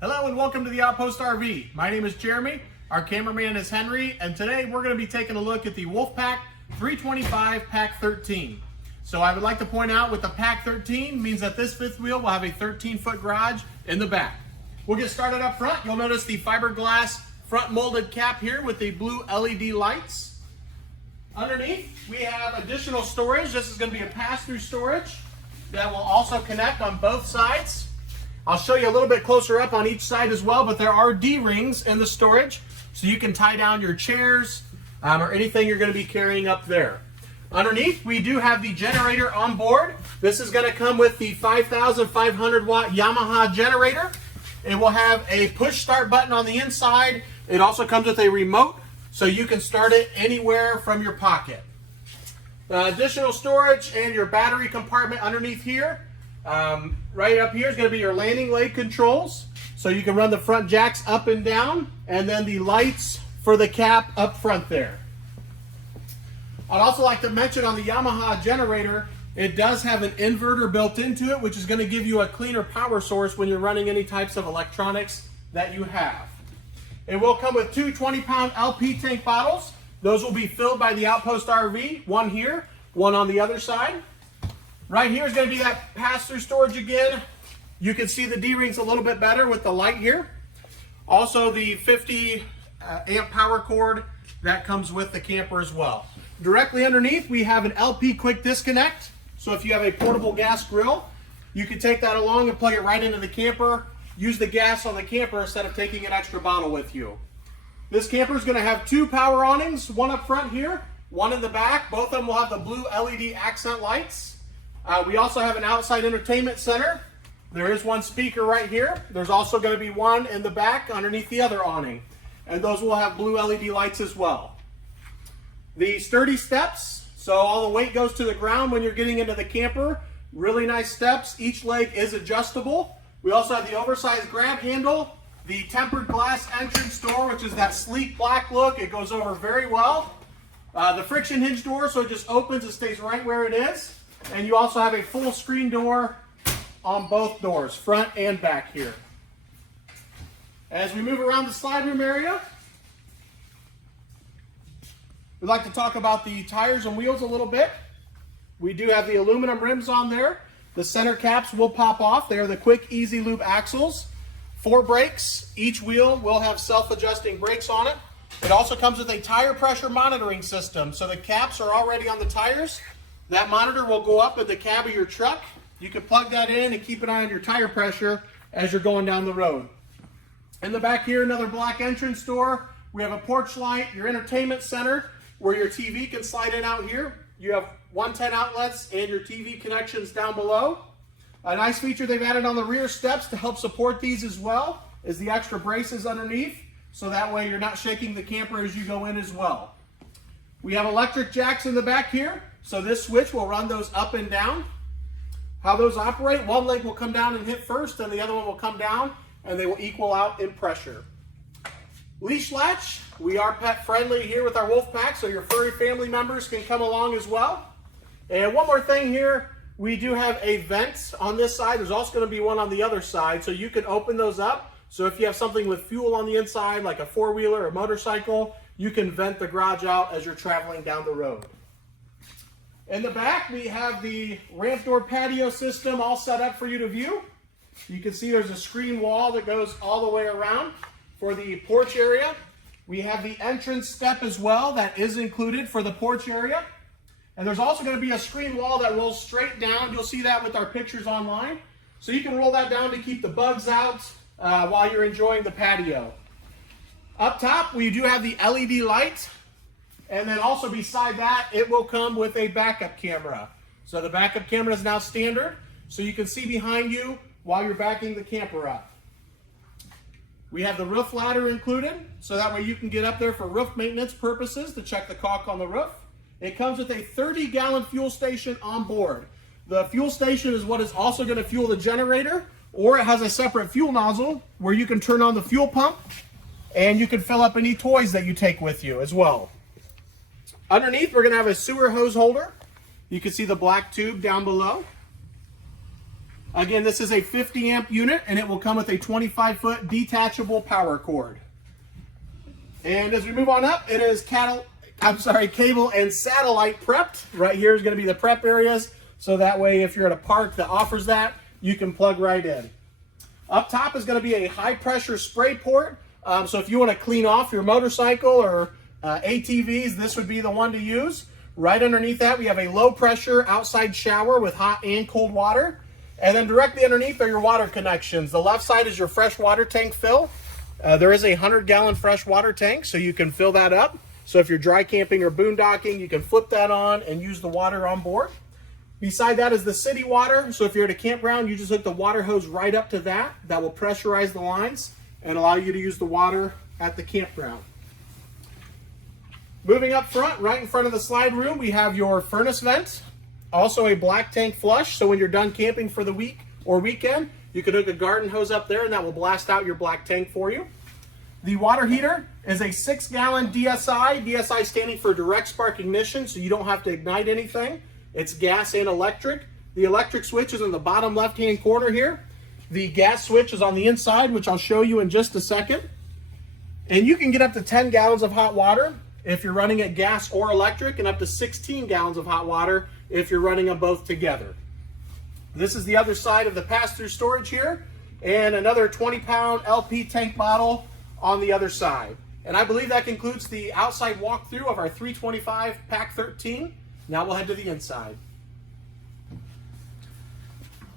Hello and welcome to the Outpost RV. My name is Jeremy, our cameraman is Henry, and today we're going to be taking a look at the Wolfpack 325Pack13. So I would like to point out with the Pack 13 means that this fifth wheel will have a 13-foot garage in the back. We'll get started up front. You'll notice the fiberglass front molded cap here with the blue LED lights. Underneath we have additional storage. This is going to be a pass-through storage that will also connect on both sides. I'll show you a little bit closer up on each side as well, but there are D-rings in the storage, so you can tie down your chairs or anything you're going to be carrying up there. Underneath, we do have the generator on board. This is going to come with the 5,500 watt Yamaha generator. It will have a push start button on the inside. It also comes with a remote, so you can start it anywhere from your pocket. Additional storage and your battery compartment underneath here. Right up here is going to be your landing leg controls, so you can run the front jacks up and down, and then the lights for the cap up front there. I'd also like to mention on the Yamaha generator, it does have an inverter built into it, which is going to give you a cleaner power source when you're running any types of electronics that you have. It will come with two 20-pound LP tank bottles. Those will be filled by the Outpost RV, one here, one on the other side. Right here is going to be that pass-through storage again. You can see the D-rings a little bit better with the light here. Also the 50 amp power cord that comes with the camper as well. Directly underneath we have an LP quick disconnect. So if you have a portable gas grill, you can take that along and plug it right into the camper. Use the gas on the camper instead of taking an extra bottle with you. This camper is going to have two power awnings, one up front here, one in the back. Both of them will have the blue LED accent lights. We also have an outside entertainment center. There is one speaker right here. There's also going to be one in the back underneath the other awning. And those will have blue LED lights as well. The sturdy steps, so all the weight goes to the ground when you're getting into the camper. Really nice steps. Each leg is adjustable. We also have the oversized grab handle, the tempered glass entrance door, which is that sleek black look. It goes over very well. The friction hinge door, so it just opens and stays right where it is. And you also have a full screen door on both doors, front and back here. As we move around the slide room area, we'd like to talk about the tires and wheels a little bit. We do have the aluminum rims on there. The center caps will pop off. They are the quick, easy lube axles. 4 brakes. Each wheel will have self-adjusting brakes on it. It also comes with a tire pressure monitoring system. So the caps are already on the tires. That monitor will go up in the cab of your truck. You can plug that in and keep an eye on your tire pressure as you're going down the road. In the back here, another black entrance door. We have a porch light, your entertainment center, where your TV can slide in out here. You have 110 outlets and your TV connections down below. A nice feature they've added on the rear steps to help support these as well is the extra braces underneath, so that way you're not shaking the camper as you go in as well. We have electric jacks in the back here. So this switch will run those up and down. How those operate, one leg will come down and hit first, and the other one will come down, and they will equal out in pressure. Leash latch, we are pet friendly here with our Wolfpack, so your furry family members can come along as well. And one more thing here, we do have a vent on this side. There's also going to be one on the other side, so you can open those up. So if you have something with fuel on the inside, like a four-wheeler or motorcycle, you can vent the garage out as you're traveling down the road. In the back, we have the ramp door patio system all set up for you to view. You can see there's a screen wall that goes all the way around for the porch area. We have the entrance step as well that is included for the porch area. And there's also going to be a screen wall that rolls straight down. You'll see that with our pictures online. So you can roll that down to keep the bugs out while you're enjoying the patio. Up top, we do have the LED light. And then also beside that, it will come with a backup camera. So the backup camera is now standard, so you can see behind you while you're backing the camper up. We have the roof ladder included, so that way you can get up there for roof maintenance purposes to check the caulk on the roof. It comes with a 30-gallon fuel station on board. The fuel station is what is also going to fuel the generator, or it has a separate fuel nozzle where you can turn on the fuel pump, and you can fill up any toys that you take with you as well. Underneath, we're going to have a sewer hose holder. You can see the black tube down below. Again, this is a 50 amp unit and it will come with a 25-foot detachable power cord. And as we move on up, it is cable and satellite prepped. Right here is going to be the prep areas. So that way, if you're at a park that offers that, you can plug right in. Up top is going to be a high pressure spray port. So if you want to clean off your motorcycle or ATVs, this would be the one to use. Right underneath that, we have a low pressure outside shower with hot and cold water. And then directly underneath are your water connections. The left side is your fresh water tank fill. There is a 100-gallon fresh water tank, so you can fill that up. So if you're dry camping or boondocking, you can flip that on and use the water on board. Beside that is the city water. So if you're at a campground, you just hook the water hose right up to that. That will pressurize the lines and allow you to use the water at the campground. Moving up front, right in front of the slide room, we have your furnace vent. Also a black tank flush, so when you're done camping for the week or weekend, you can hook a garden hose up there and that will blast out your black tank for you. The water heater is a 6-gallon DSI. DSI standing for direct spark ignition, so you don't have to ignite anything. It's gas and electric. The electric switch is in the bottom left-hand corner here. The gas switch is on the inside, which I'll show you in just a second. And you can get up to 10 gallons of hot water if you're running at gas or electric, and up to 16 gallons of hot water if you're running them both together. This is the other side of the pass-through storage here, and another 20-pound LP tank bottle on the other side. And I believe that concludes the outside walkthrough of our 325Pack13. Now we'll head to the inside.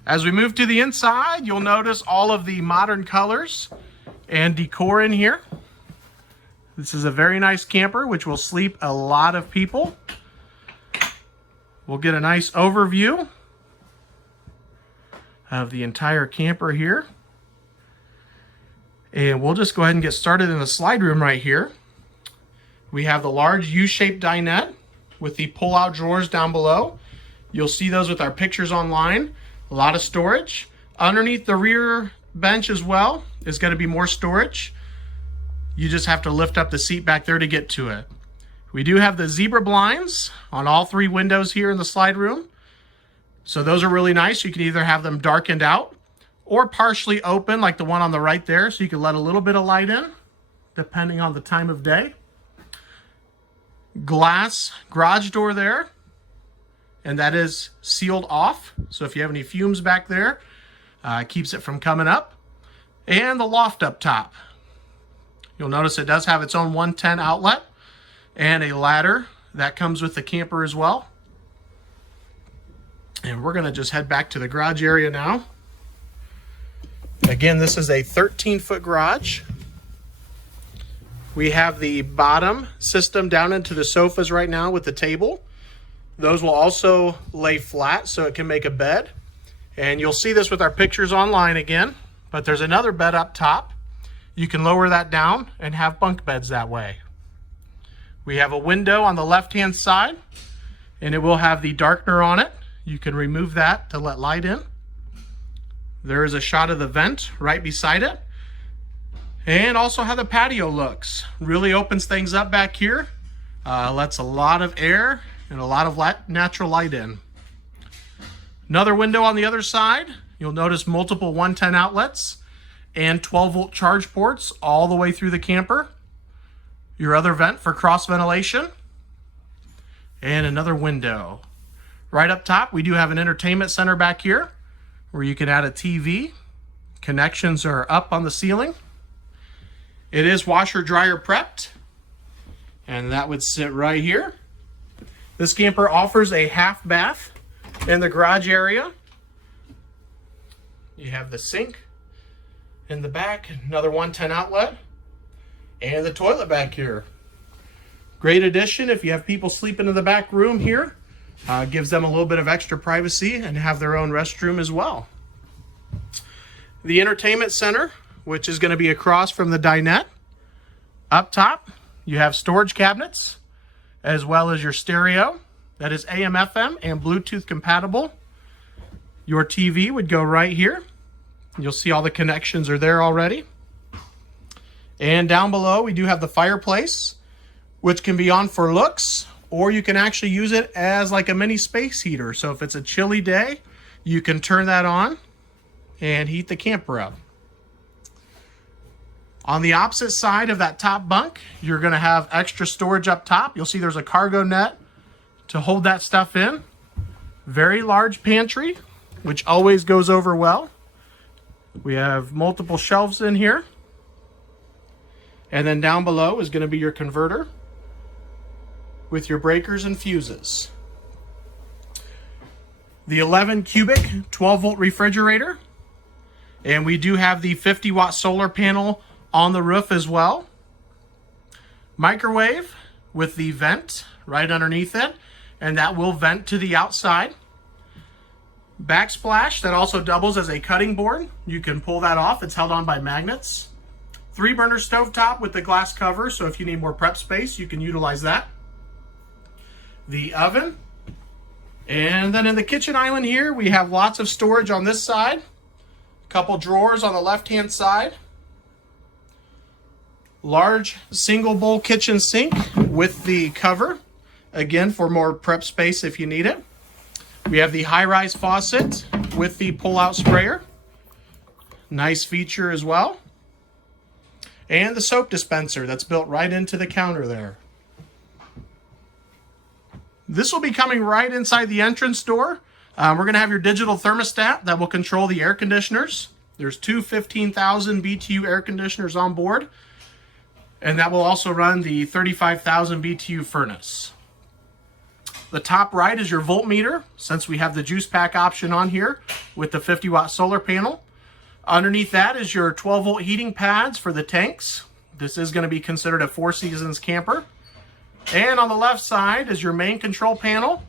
As we move to the inside, you'll notice all of the modern colors and decor in here. This is a very nice camper, which will sleep a lot of people. We'll get a nice overview of the entire camper here. And we'll just go ahead and get started in the slide room right here. We have the large U-shaped dinette with the pull-out drawers down below. You'll see those with our pictures online. A lot of storage. Underneath the rear bench as well is going to be more storage. You just have to lift up the seat back there to get to it. We do have the zebra blinds on all 3 windows here in the slide room. So those are really nice. You can either have them darkened out or partially open like the one on the right there, so you can let a little bit of light in depending on the time of day. Glass garage door there, and that is sealed off. So if you have any fumes back there, it keeps it from coming up. And the loft up top. You'll notice it does have its own 110 outlet and a ladder that comes with the camper as well. And we're going to just head back to the garage area now. Again, this is a 13-foot garage. We have the bottom system down into the sofas right now with the table. Those will also lay flat so it can make a bed. And you'll see this with our pictures online again, but there's another bed up top. You can lower that down and have bunk beds that way. We have a window on the left-hand side, and it will have the darkener on it. You can remove that to let light in. There is a shot of the vent right beside it. And also how the patio looks. Really opens things up back here. Lets a lot of air and a lot of natural light in. Another window on the other side. You'll notice multiple 110 outlets and 12-volt charge ports all the way through the camper. Your other vent for cross ventilation. And another window. Right up top, we do have an entertainment center back here where you can add a TV. Connections are up on the ceiling. It is washer dryer prepped, and that would sit right here. This camper offers a half bath in the garage area. You have the sink in the back, another 110 outlet, and the toilet back here. Great addition if you have people sleeping in the back room here. Gives them a little bit of extra privacy and have their own restroom as well. The entertainment center, which is going to be across from the dinette. Up top, you have storage cabinets, as well as your stereo. That is AM, FM, and Bluetooth compatible. Your TV would go right here. You'll see all the connections are there already. And down below, we do have the fireplace, which can be on for looks, or you can actually use it as like a mini space heater. So if it's a chilly day, you can turn that on and heat the camper up. On the opposite side of that top bunk, you're going to have extra storage up top. You'll see there's a cargo net to hold that stuff in. Very large pantry, which always goes over well. We have multiple shelves in here. And then down below is going to be your converter with your breakers and fuses. The 11 cubic 12 volt refrigerator. And we do have the 50 watt solar panel on the roof as well. Microwave with the vent right underneath it, and that will vent to the outside. Backsplash that also doubles as a cutting board. You can pull that off. It's held on by magnets. 3-burner stovetop with the glass cover, so if you need more prep space, you can utilize that. The oven. And then in the kitchen island here, we have lots of storage on this side. A couple drawers on the left-hand side. Large single bowl kitchen sink with the cover, again for more prep space if you need it. We have the high-rise faucet with the pull-out sprayer. Nice feature as well. And the soap dispenser that's built right into the counter there. This will be coming right inside the entrance door. We're going to have your digital thermostat that will control the air conditioners. There's two 15,000 BTU air conditioners on board. And that will also run the 35,000 BTU furnace. The top right is your voltmeter, since we have the juice pack option on here with the 50 watt solar panel. Underneath that is your 12 volt heating pads for the tanks. This is going to be considered a 4 seasons camper. And on the left side is your main control panel,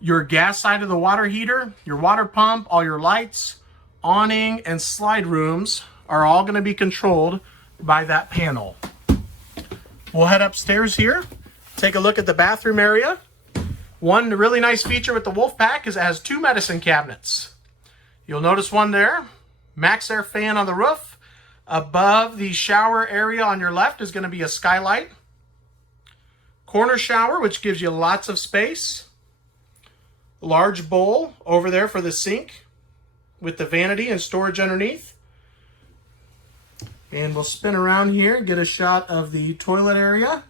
your gas side of the water heater, your water pump, all your lights, awning, and slide rooms are all going to be controlled by that panel. We'll head upstairs here, take a look at the bathroom area. One really nice feature with the Wolfpack is it has 2 medicine cabinets. You'll notice one there, max air fan on the roof. Above the shower area on your left is going to be a skylight. Corner shower, which gives you lots of space. Large bowl over there for the sink with the vanity and storage underneath. And we'll spin around here and get a shot of the toilet area,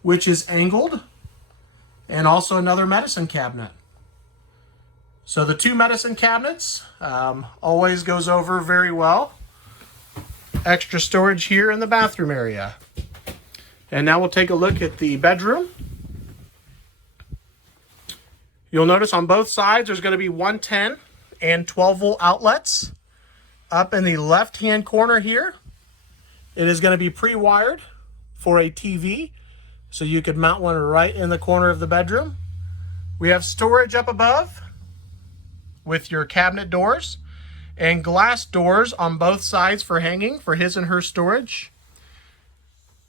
which is angled, and also another medicine cabinet. So the 2 medicine cabinets always goes over very well. Extra storage here in the bathroom area. And now we'll take a look at the bedroom. You'll notice on both sides there's going to be 110 and 12 volt outlets. Up in the left-hand corner here, it is going to be pre-wired for a TV, so you could mount one right in the corner of the bedroom. We have storage up above with your cabinet doors and glass doors on both sides for hanging for his and her storage.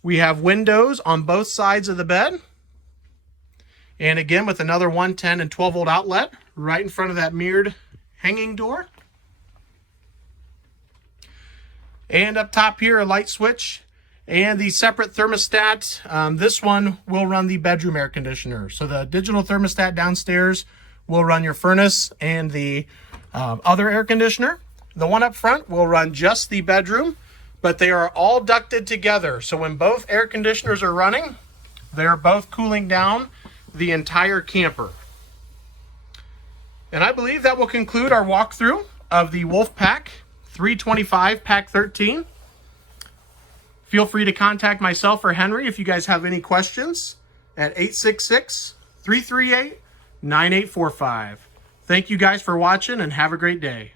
We have windows on both sides of the bed. And again, with another 110 and 12 volt outlet right in front of that mirrored hanging door. And up top here, a light switch and the separate thermostat. This one will run the bedroom air conditioner. So the digital thermostat downstairs will run your furnace and the other air conditioner. The one up front will run just the bedroom, but they are all ducted together. So when both air conditioners are running, they are both cooling down the entire camper. And I believe that will conclude our walkthrough of the Wolfpack 325Pack13. Feel free to contact myself or Henry if you guys have any questions at 866-338-9845. Thank you guys for watching and have a great day.